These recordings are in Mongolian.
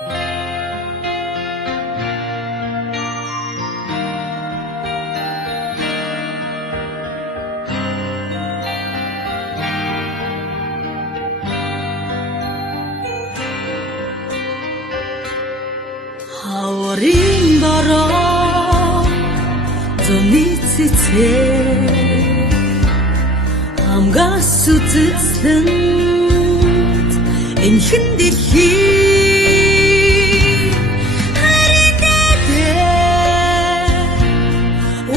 Хаврын бороо зөний цэцээ амгаас үзэсгэлэн энхэн дэлхий хариндэдэ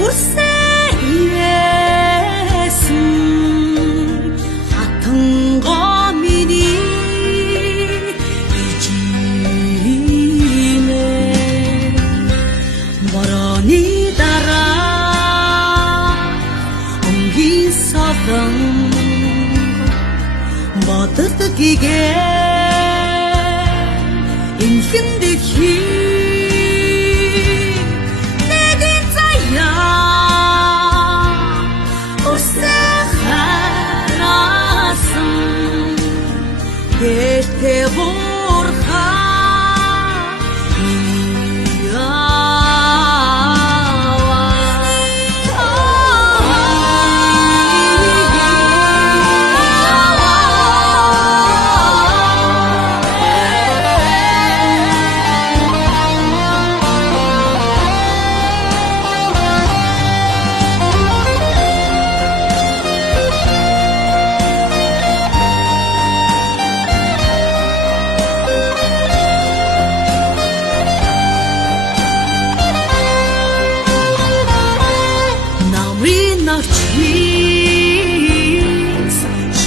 үсэйсэн хатангоо миний ижинэ борооны дараа өнгийн садан боддогигээ энхэн дэлхий нэгэн заяа өсөх харасан гэртэ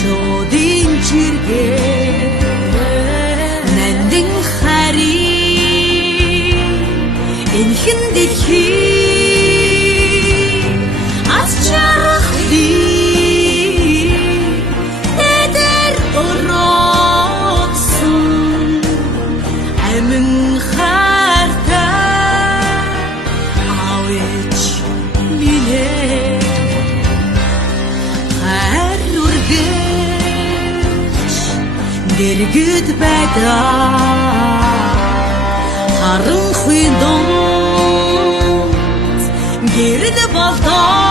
шодин чиргээ нандин хари энхэн дэлхий аз чарахли эдэр ороксон амин хартай авч мине дэргэд байдаа харанхуй донд гэрэл болдоо